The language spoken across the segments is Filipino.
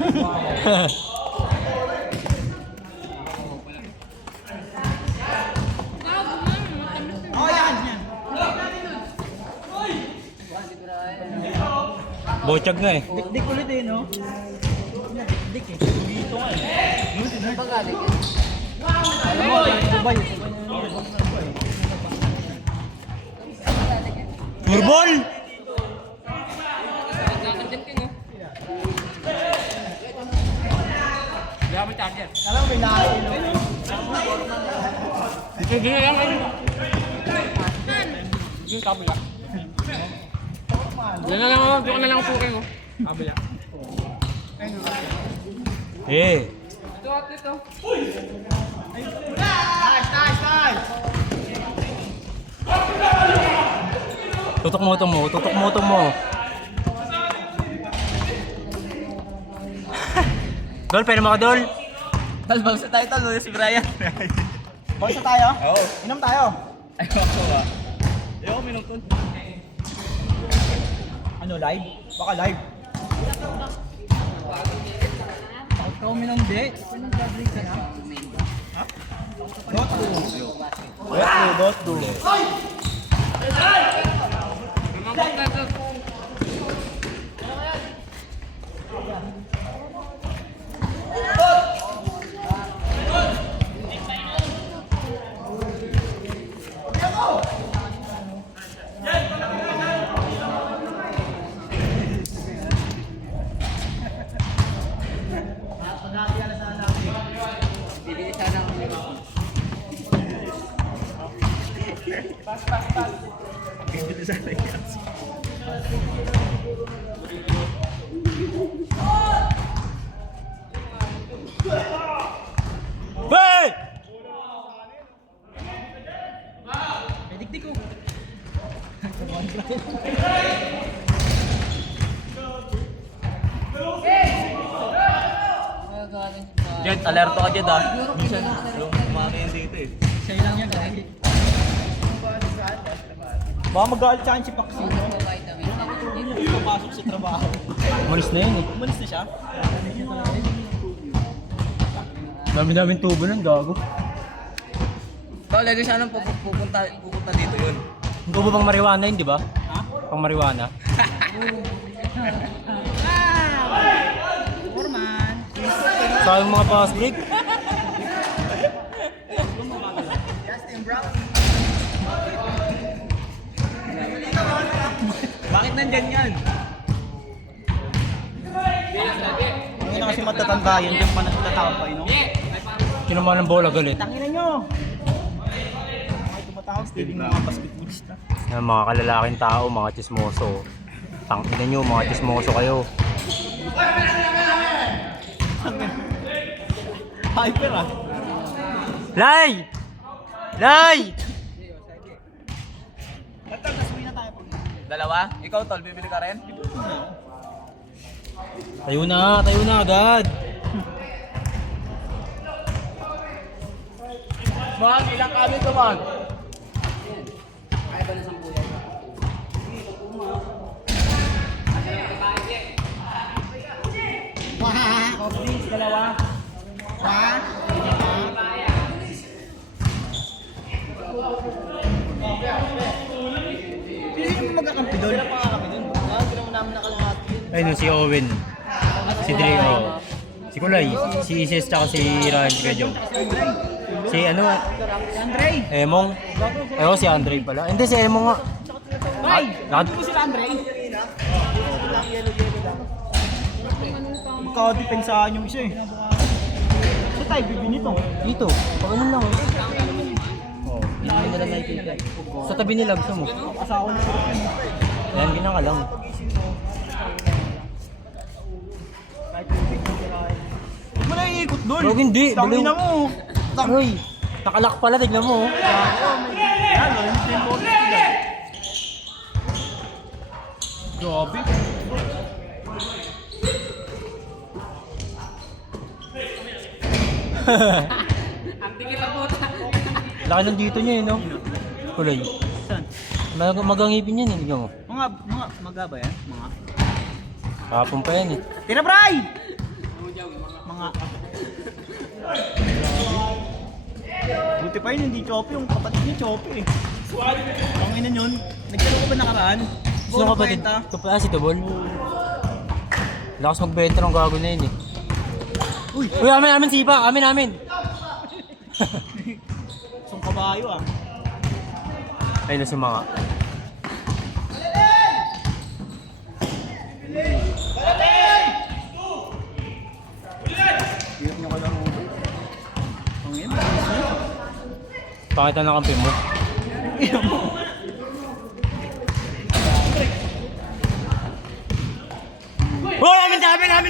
Oh, yan! Bochag na eh. Dik ulit eh, no? Dik eh. Dito nga eh. Pagaling. Alam mo, sabay. Turbol! Alam mo, may lahat eh, no? Sige lang ano. Yung kabila. Yan na lang ako, doon na lang ako puking oh. Kabila. Eh. Ito at ito. Nice! Tutok mo. Dol, pwede mo ka, Dol? Tal, bangsa tayo, tal. Si Brian. Bangsa tayo? Oo. Inom tayo. Ayoko ba? Ayoko minutun. Ano, live? Baka live. Ikaw minum di? Nag-drink ka na? Ha? Dot do. Bibili sana ako. Bibili sa akin. Hey! May dikdik ko. Pagaling. Jed, alerto ka Jed ah. Minsan, yung umamin dito eh. Sa'yo lang yan, dahil. Baka mag-aalit sa akin si Paxi. Hindi papasok sa trabaho. Malis na yun eh. Umalis na siya. Dami-daming tubo nun, gago. Tol, lagi siya nang pupunta dito yun. Ang tubo pang marijuana yun, di ba? Pang marijuana. Foreman. Sa yung mga fast break. Justin Brown. Bakit nandyan yan? Hindi na kasi matatanda yun. Yung pa nagtatapay, no? Kinuman ng bola galit. Tangina nyo! May tumatawag stealing ng mga basketballista. Yan, mga kalalaking tao, mga chismoso. Tangina nyo, mga chismoso kayo. Hyper ah! Lay! Lay! Nagtagasuin na tayo. Dalawa? Ikaw Tol, bibili ka rin? Tayo na agad. Mag, ilang kami to mag? Ay, ba na 10 yan? Soft drinks, dalawa. Hindi mo magkakampi doon. Wala pa kami doon. Ginawa mo namin nakalahati yun. Ayun, si Owen. Si Dre, si Kulay, si Isis, tsaka si Ryan, si Kajong. Si ano, Si Andre! Emong. Ewan, si Andre pala. Hindi, si Emong nga. Ay! Lahat. Hindi mo sila Andre? Magkakadepensahan yung isa eh. Saan tayo bibili nito? Dito, pag ano lang. Oh, hindi mo nila nakikita. Sa tabi nila, gusto mo. Asawa na sila yun. Ayan, ginang lang. Kahit tubig mo sila eh. Huwag mo na iikot doon. Bro, hindi. Tangina mo. Uy, nakalak pala, tignan mo. Yan, wala yung tempo nila. Grabe. Ang tingin na po. Laki ng dito niya, no? Kulay. Saan? Magangipin yan, tignan mo. Mga maga ba yan? Mga. Kapon pa yan eh. Tira, Bray! nga. Buti pa yun, hindi Chope yung kapatid ni Chope eh. Panginan yun. Nagkano ko ba nakaraan? Sino ka ba din? Si Tubol? Lakas magbenta ng gago na yun eh. Uy, amin sipa! Amin! Isang kabayo ah. Ay, nasumanga. Hirap niya ka lang mo. Pangin, Pakita ng kampi mo. Oh, amin! Sabi na!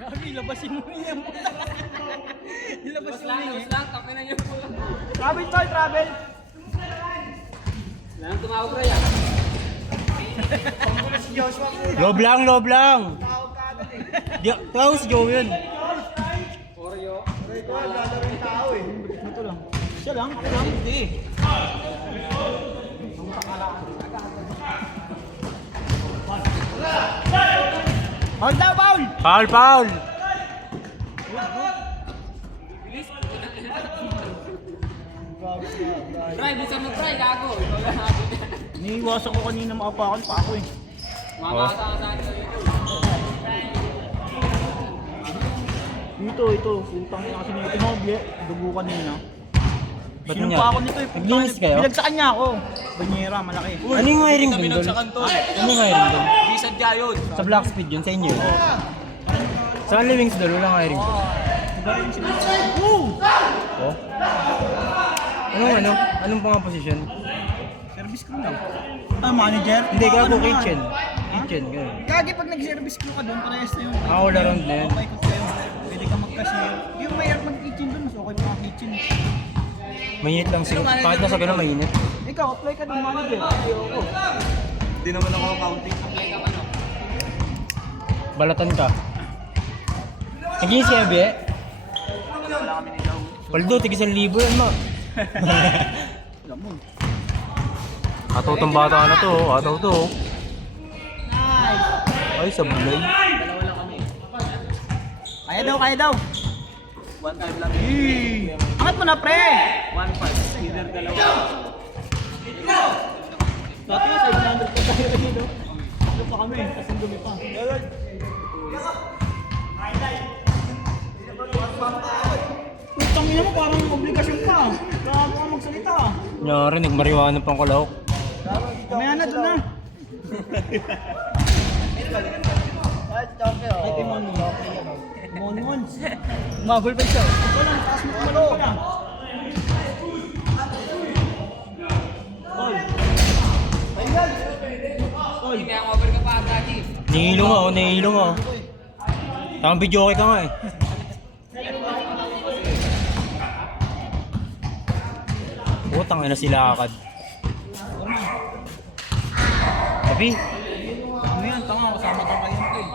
Gabi, labasin mo yun. Ilabasin mo yun. Los lang, tapos na yun. Travel tol, travel. Lang tumawag ra yan. Loob lang! Tawag si Joe yun. Oreo. Ito lang. Siya lang, hindi. Hold na, foul! Foul! Try, bisa mo try, gago. Niiwasan ko kanina makapakan pa ako eh. Mamata ka sa akin. Ito. Putang ina kasi nito mo, dugo kanina. Ba't Sinumpa nangyari? ako nito eh. Naglinis kayo? Binagsakan niya ako. Banyera, malaki. Ano yung hiring doon? Ano yung hiring doon? Di sadya yun. Sa Black Speed yun, sa inyo yun? Sa Livings doon, walang hiring doon. Oh? Anong pang posisyon? Service crew lang. Ah, manager? Hindi, gago Ano naman? kitchen. Kitchen, gano'n. Gagi pag nag-service crew ka doon, parehas na yung... All around na yun. Paikot kayo. Pwede ka mag-cashier. Yung mayroon mag-kitchen doon, mas okay pa ang kitchen. Mainit lang sila. Bakit nasa gano'n mainit? Ikaw, apply ka ng manager. Ayoko. Hindi naman ako accounting. Balatan ka. Naging si Ebe? Paldo, tig-1,000 yan ma. Alam mo. Ataw tong bata na to, ataw to. Nice! Ay, sablay. Kaya daw. 1-5 lang. Angat mo na, pre! 1-5. Either dalawa. Dati nga, 700 pa tayo dito. Ito pa kami, kasing dumi pa. Putang ina mo, parang obligasyon ka. Kaya mo magsalita. Nyari, nagmariwanan pang kalahok. Mamaya na, doon na. Ay, kay Mon. Mon. Mabul pa siya. Ito lang, taas mo kumalo ka na. Tol. Tol. Hindi ako over ka pa, Gagi. Nihilo nga. Tamang video okay ka nga eh. Utang na sila akad. Sabi, Ano yan, tanga, kasama ka kayo ko eh.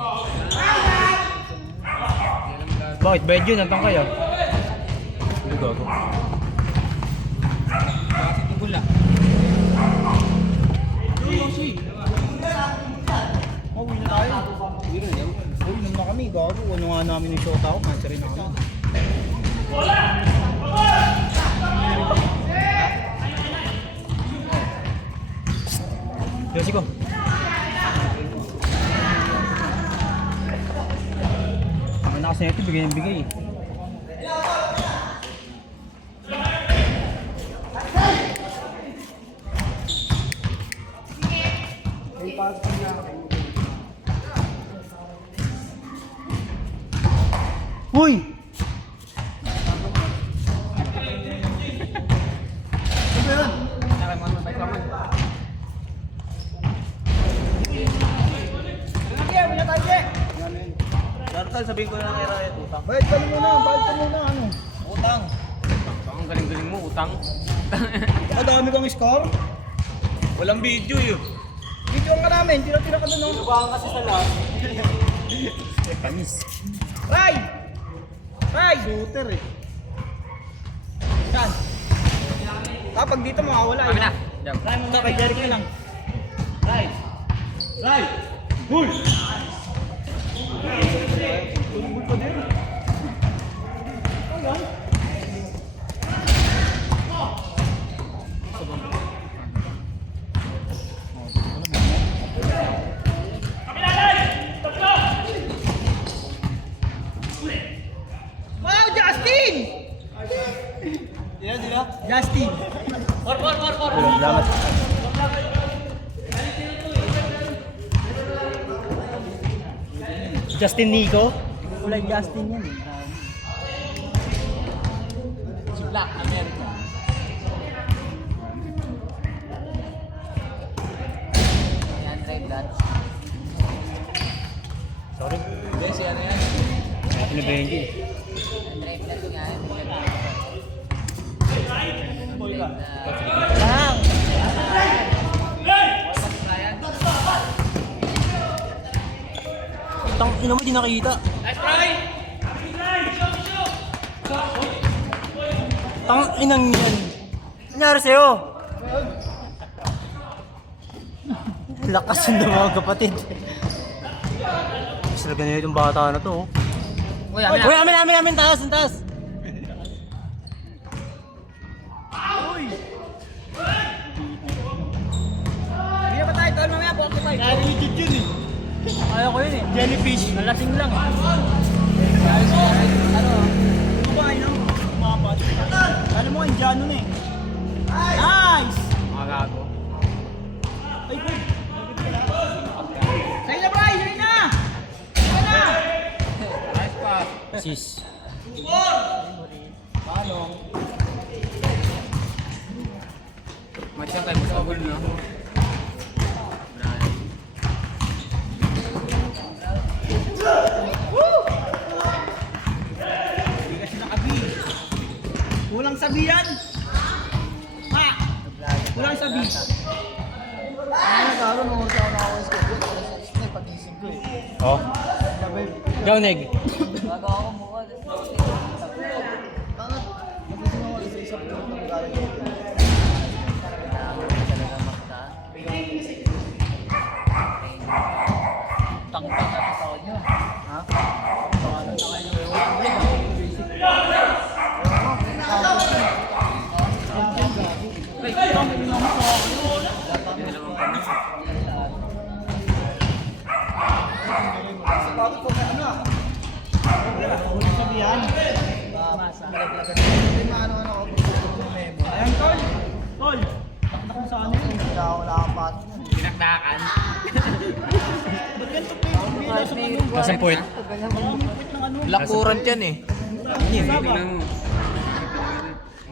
bakit bayad yun? Antang kaya? Hindi gago. Uwi na tayo. Uwi na kami, gago. Ano nga namin yung shota ko, cancer rin na kami. Yosi ko. Ang na kasi ito, bigay. Uy! Dartal, sabihin ko na ng era yung utang. Bayad ka muna, ano? Utang. Ang galing-galing mo, utang. Madami kang score? Walang video yun. Video ka namin, tira-tira ka doon. Baka kasi sa lahat. Panis. Ray! Shooter eh. Yan. Kapag dito makawala Kami na. Ray, muna kay Jeric na lang. Ray! Bull! Justin Nico. Kulay Justin yan eh. Si Black America. Ayan, try that. Sorry. Hindi, si ano yan? Ano ba yun? Try that nga. Lang! Tang ina mo, di nakita. Tang inang yan. Nangyari sa'yo? Lakas yun ng mga kapatid. Mas talaga na yung bata na to. Uy, Uy, amin, taas, taas. Hindi na ba tayo tol mamaya? Buwak tayo. Narinig yun eh. Kaya ko yun eh. Jellyfish. Nalasing lang eh. Ano ba yun? Umapat. Alam mo, Indiano na eh. Nice! Mga gago. Ay, good. Sa'yo na, Bray! Sa'yo na! Sa'yo na! Nice pass. Sis. Match yung tayo mo sa goal, no? Hindi kasi nakabi. Kulang sabihan. Ha! Kulang sabi. Oh. Ikaw, Neg. Kulang sabihan. Ayan, tol. Tol. Takdak mo sa ano yun? Dinakdakan. Ba't ganito pa yung bila sa ano? Nasaan point? Pit ng ano? Black currant yan eh. Tingnan mo.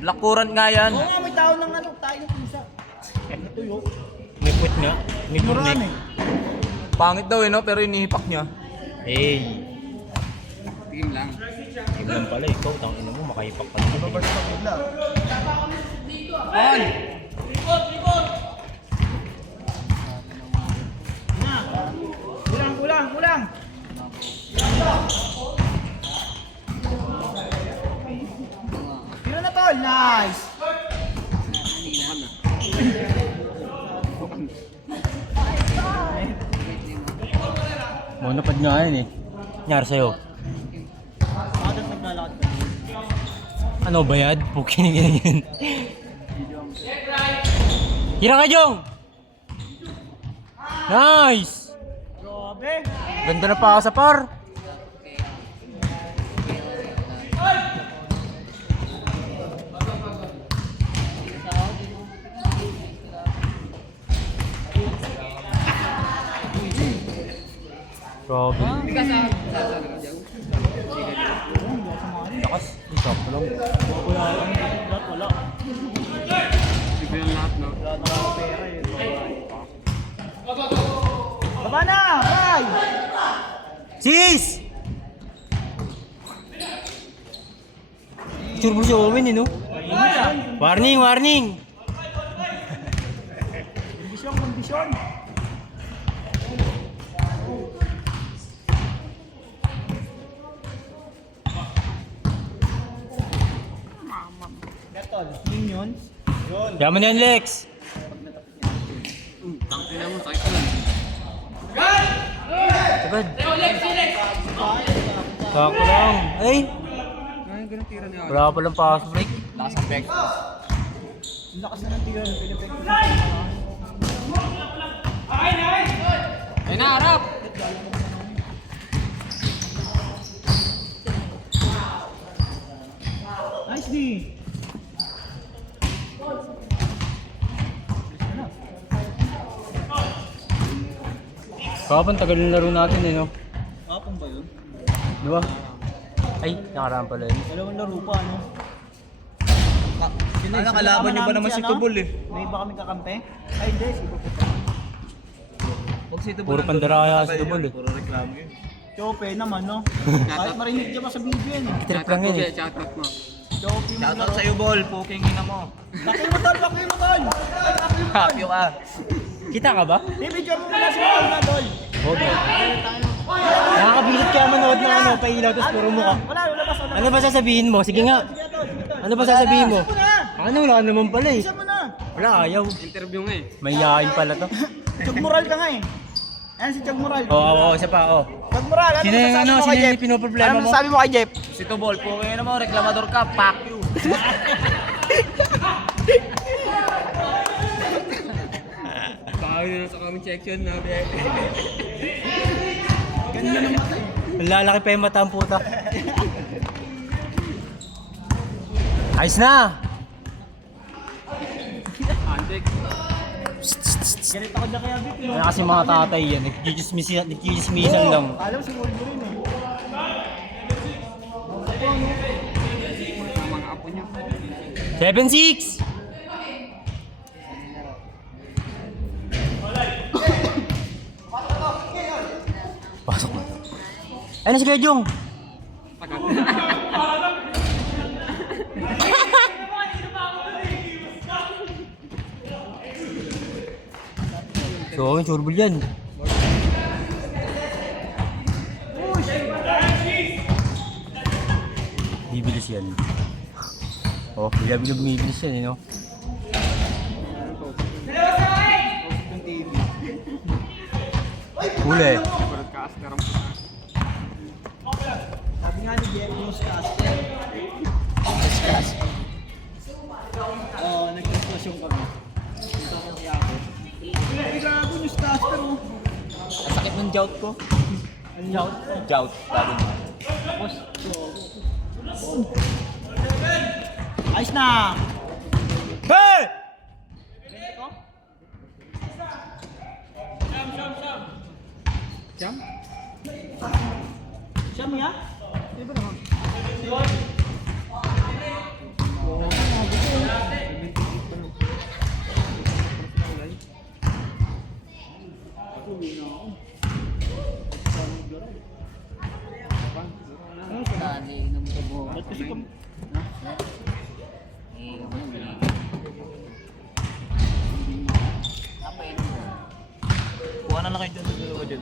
Black currant nga yan. Oo nga, may tao ng ano, tayo ng pusa. Ito yun. May put nga. May Muraan purnek. eh. Pangit daw eh no, pero inihipak niya. Hey. Tingin lang. Tignan pala ikaw. Tang ina mo, makahipak pa naman. On! Kulang. Tira na tol, nice. Monopad nga yun eh. Nangyari sa'yo. Adat naglalakad ka. Ano, bayad? Pukin yan. Hira ka, Jong! Nice! Grabe. Ganda na pa sa par. Grabe. Lakas. Sakto lang. Wala. Tignan lahat, no? Baba na, bye. Sis! Turbo si Owen eh, no? Warning! Kondisyon. Gatol, minions. Yun. Yaman yan, Lex! Tangina mo, sakit lang. Agad. Sakto lang. Ay! Ay, ganun tira niya. Wala pa lang pass break. Last effect. Ang lakas na ng tira. Ay, naharap! Nice D. Kapag tagal ng laro natin eh, no? Up. Kahapon ba yun? Di ba? Ay, nakaraan pala yun. Dalawang laro pa, ano? Ano, kalaban nyo ba naman si Tubol eh? May iba kami kakampi? Ay, hindi. Si Tubol. Pag si Tubol Puro nandun, pandaraya patay si Tubol yun. eh. Puro reklamo yun. Chope naman, no? Kahit marinig niya pa sa video yan, eh. Trip lang yun eh. Shoutout mo. Chope mo Shoutout laro. sa'yo, Bol. Puking ina mo. Bakit mo tol? Bakit mo tol? Happy ka. Kita ka ba? I-video mo muna si Tol na, tol. Okay. Nakakabisit kaya manood ng ano, pailaw, tapos puro mukha. Wala, labas. Ano ba sasabihin mo? Sige nga. Sige, tol. Sige, tol. Ano ba sasabihin mo? Isa mo na. Ano, wala naman pala eh. Isa mo na. Wala, ayaw. Interview nga eh. May yain pala to. Chog moral ka nga eh. Ayan si Chog moral. Oo, isa pa, oo. Chog moral, ano Sino yung masasabi ano, mo sino kay Jeff? yung pinoproblema Ano mo? masasabi mo kay Jeff? Si Tubol, puking ina mo. Reklamador ka. Fuck you. Baka yun na sa comment section na. Ang lalaki pa yung mata ang puta. Ayos na! Antek. Ganito ako na kaya Vic. Ano kasi mga tatay yan, nagkikismisan lang. Alam si Wolverine eh. Mga apo niya. 7-6! Pasok na. Ayun na si Kuya Jong! Tagal. So, yung surbol yan. Bibilis yan. Oh, bilab-bilab bibilis yan, no? Huli. Broadcaster. Sabi nga ni Jeff yung caster. Caster. Oo, nag-discussion kami. Dito ako kaya ako. Ay, gago yung caster oh. Ang sakit ng jout ko. Ang yaw. Jout. Sabi mo. Tapos, ayos na! Hey! Jam? Siya mo ya? Di ba naman? Ba't kasi kam... Kuha na lang kayo dyan sa dalawa dyan.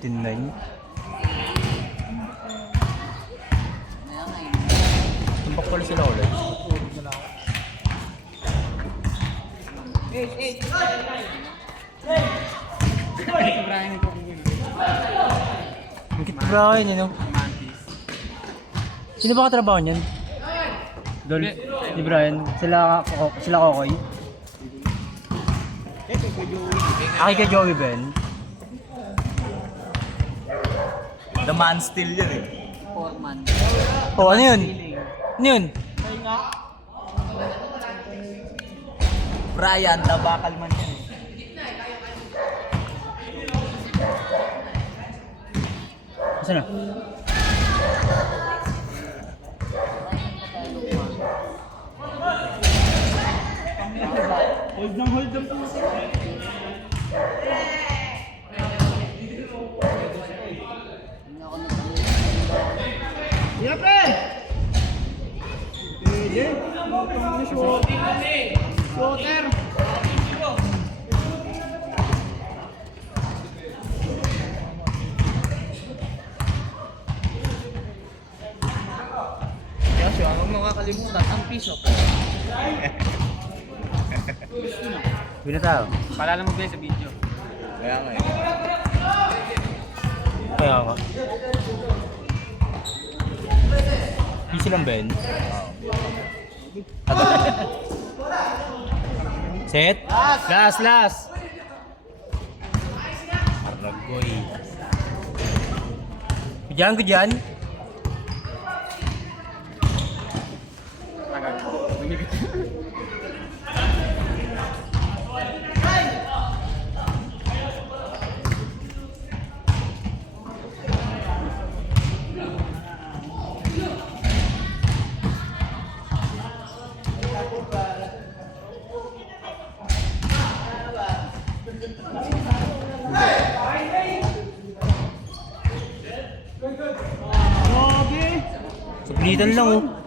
Tinay. Tumbak pala sila ulit. Brian ito kung yun. Magkit Brian, ano? Mantis. Sino ba katrabaho niyan? Dol, ni Brian. Sila Kokoy. Aki kay Joey Ben. The man still yun eh. Oh, ano yun? Ano yun? Ay nga. Brian, the bakal man yan eh. Asa na? Hold ng hold ng puso. Yape! Pwede. Shooter. Kasi huwag mo kakalimutan, ang piso. Uwi na tayo. Paalala mo ba yun sa video? Kaya nga eh. Kaya nga. Easy lang, Ben. Set. Last. Aragoy. Kudyan. Tagal. Grabe! Sublitan lang oh.